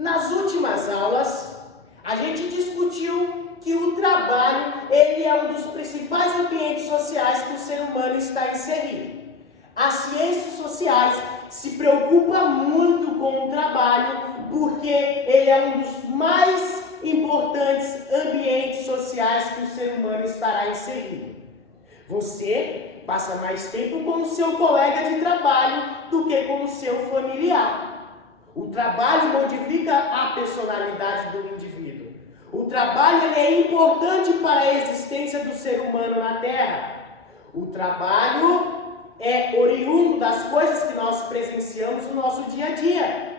Nas últimas aulas, a gente discutiu que o trabalho ele é um dos principais ambientes sociais que o ser humano está inserido. As ciências sociais se preocupam muito com o trabalho porque ele é um dos mais importantes ambientes sociais que o ser humano estará inserido. Você passa mais tempo com o seu colega de trabalho do que com o seu familiar. O trabalho modifica a personalidade do indivíduo. O trabalho ele é importante para a existência do ser humano na Terra. O trabalho é oriundo das coisas que nós presenciamos no nosso dia a dia.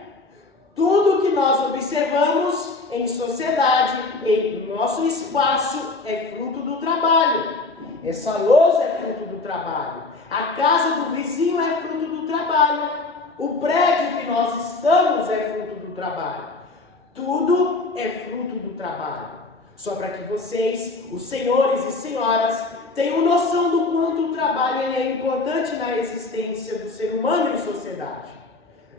Tudo que nós observamos em sociedade, em nosso espaço, é fruto do trabalho. Essa louça é fruto do trabalho. A casa do vizinho é fruto do trabalho. O prédio que nós estamos é fruto do trabalho. Tudo é fruto do trabalho. Só para que vocês, os senhores e senhoras, tenham noção do quanto o trabalho é importante na existência do ser humano em sociedade.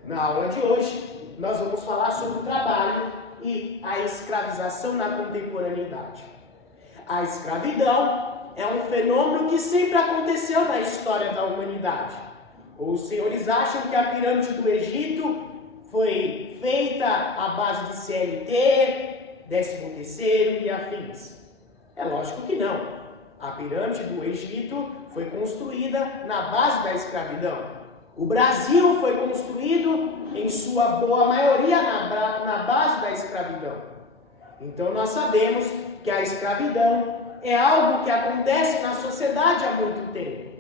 Na aula de hoje, nós vamos falar sobre o trabalho e a escravização na contemporaneidade. A escravidão é um fenômeno que sempre aconteceu na história da humanidade. Os senhores acham que a pirâmide do Egito foi feita à base de CLT, 13º e afins? É lógico que não. A pirâmide do Egito foi construída na base da escravidão. O Brasil foi construído, em sua boa maioria, na base da escravidão. Então nós sabemos que a escravidão é algo que acontece na sociedade há muito tempo.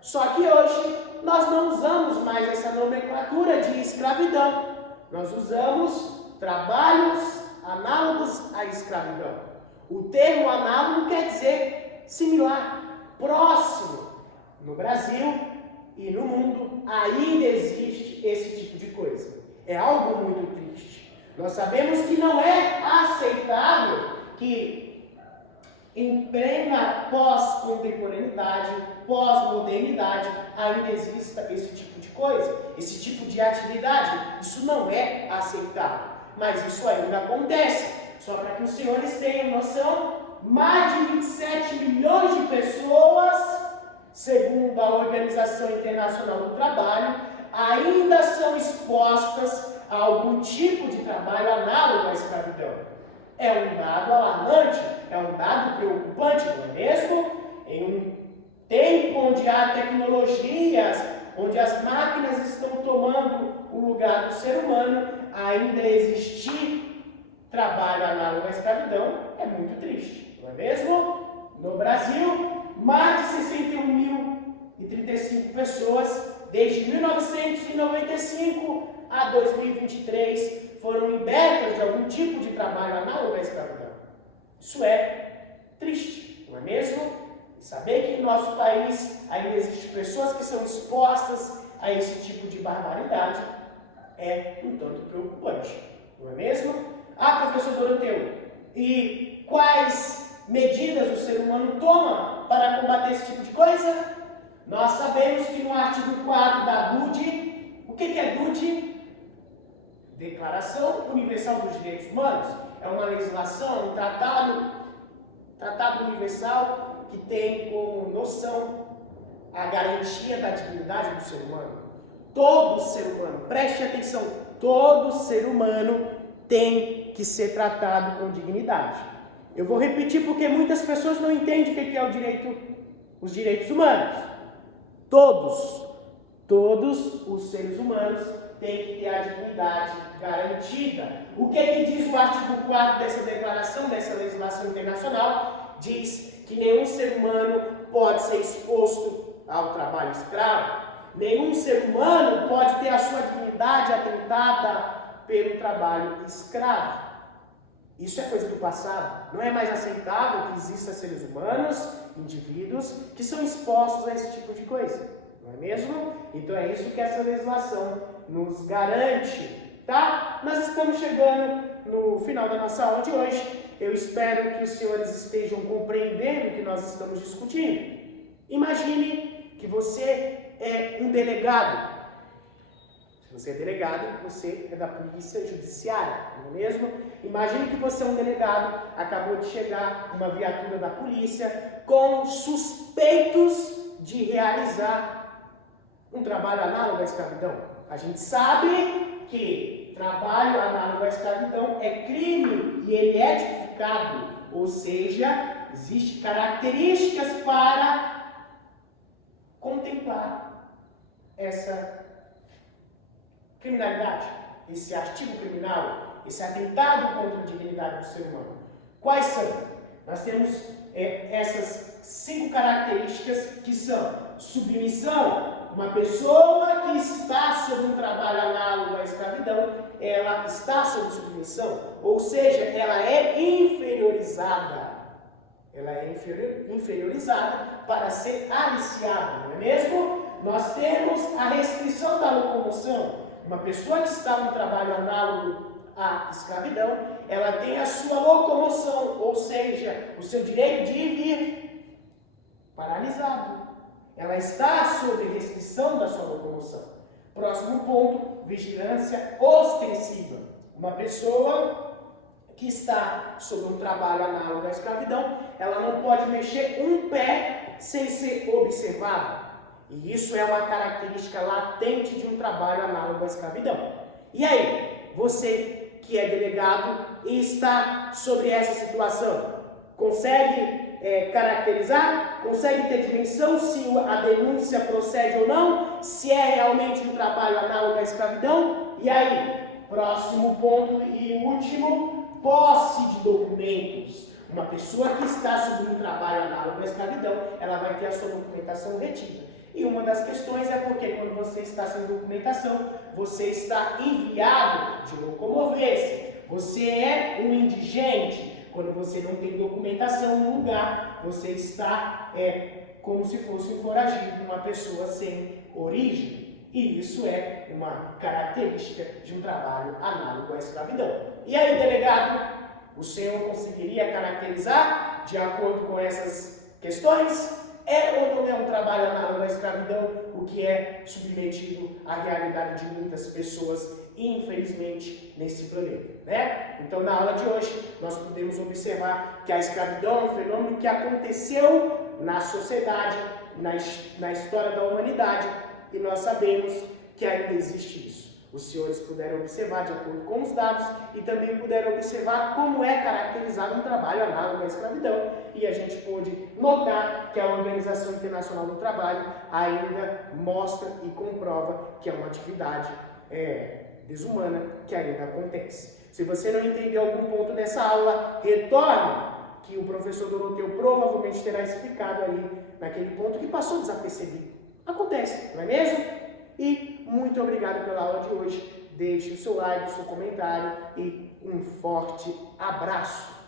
Só que hoje nós não usamos mais essa nomenclatura de escravidão. Nós usamos trabalhos análogos à escravidão. O termo análogo quer dizer similar, próximo. No Brasil e no mundo ainda existe esse tipo de coisa. É algo muito triste. Nós sabemos que não é aceitável que em plena pós-contemporaneidade, pós-modernidade, ainda exista esse tipo de coisa, esse tipo de atividade. Isso não é aceitável, mas isso ainda acontece. Só para que os senhores tenham noção, mais de 27 milhões de pessoas, segundo a Organização Internacional do Trabalho, ainda são expostas a algum tipo de trabalho análogo à escravidão. É um dado alarmante, é um dado preocupante, não é mesmo? Em um tempo onde há tecnologias, onde as máquinas estão tomando o lugar do ser humano, ainda existir trabalho análogo à escravidão é muito triste, não é mesmo? No Brasil, mais de 61.035 pessoas, desde 1995 a 2023, foram libertas de algum tipo de trabalho análogo à escravidão. Isso é triste, não é mesmo? E saber que em nosso país ainda existem pessoas que são expostas a esse tipo de barbaridade é um tanto preocupante, não é mesmo? Ah, professor Doroteu, e quais medidas o ser humano toma para combater esse tipo de coisa? Nós sabemos que no artigo 4 da DUD, o que é DUD? Declaração Universal dos Direitos Humanos. É uma legislação, um tratado universal que tem como noção a garantia da dignidade do ser humano. Todo ser humano, preste atenção, todo ser humano tem que ser tratado com dignidade. Eu vou repetir porque muitas pessoas não entendem o que é os direitos humanos. Todos os seres humanos têm que ter a dignidade garantida. O que diz o artigo 4 dessa declaração, dessa legislação internacional? Diz que nenhum ser humano pode ser exposto ao trabalho escravo. Nenhum ser humano pode ter a sua dignidade atentada pelo trabalho escravo. Isso é coisa do passado. Não é mais aceitável que existam seres humanos, indivíduos, que são expostos a esse tipo de coisa. Não é mesmo? Então é isso que essa legislação nos garante, tá? Nós estamos chegando no final da nossa aula de hoje. Eu espero que os senhores estejam compreendendo o que nós estamos discutindo. Imagine que você é um delegado. Você é delegado, você é da polícia judiciária, não é mesmo? Imagine que você é um delegado, acabou de chegar uma viatura da polícia com suspeitos de realizar um trabalho análogo à escravidão. A gente sabe que trabalho análogo à escravidão é crime e ele é tipificado, ou seja, existem características para contemplar essa criminalidade, esse artigo criminal, esse atentado contra a dignidade do ser humano. Quais são? Nós temos essas 5 características que são submissão. Uma pessoa que está sob um trabalho análogo à escravidão, ela está sob submissão, ou seja, ela é inferiorizada. Ela é inferiorizada para ser aliciada, não é mesmo? Nós temos a restrição da locomoção. Uma pessoa que está no trabalho análogo à escravidão, ela tem a sua locomoção, ou seja, o seu direito de ir e vir, paralisado. Ela está sob restrição da sua locomoção. Próximo ponto, vigilância ostensiva. Uma pessoa que está sob um trabalho análogo à escravidão, ela não pode mexer um pé sem ser observada. E isso é uma característica latente de um trabalho análogo à escravidão. E aí, você que é delegado e está sobre essa situação, consegue caracterizar? Consegue ter dimensão se a denúncia procede ou não? Se é realmente um trabalho análogo à escravidão? E aí, próximo ponto e último, posse de documentos. Uma pessoa que está sob um trabalho análogo à escravidão, ela vai ter a sua documentação retida. E uma das questões é porque quando você está sem documentação, você está inviável de locomover-se. Você é um indigente. Quando você não tem documentação no lugar, você está como se fosse um foragido, uma pessoa sem origem. E isso é uma característica de um trabalho análogo à escravidão. E aí, delegado, o senhor conseguiria caracterizar de acordo com essas questões? É ou não é um trabalho análogo à escravidão, o que é submetido à realidade de muitas pessoas, infelizmente, nesse planeta, né? Então, na aula de hoje, nós podemos observar que a escravidão é um fenômeno que aconteceu na sociedade, na história da humanidade, e nós sabemos que ainda existe isso. Os senhores puderam observar de acordo com os dados e também puderam observar como é caracterizado um trabalho análogo à escravidão. E a gente pôde notar que a Organização Internacional do Trabalho ainda mostra e comprova que é uma atividade desumana que ainda acontece. Se você não entendeu algum ponto dessa aula, retorne, que o professor Doroteu provavelmente terá explicado ali naquele ponto que passou desapercebido. Acontece, não é mesmo? E muito obrigado pela aula de hoje. Deixe o seu like, o seu comentário e um forte abraço.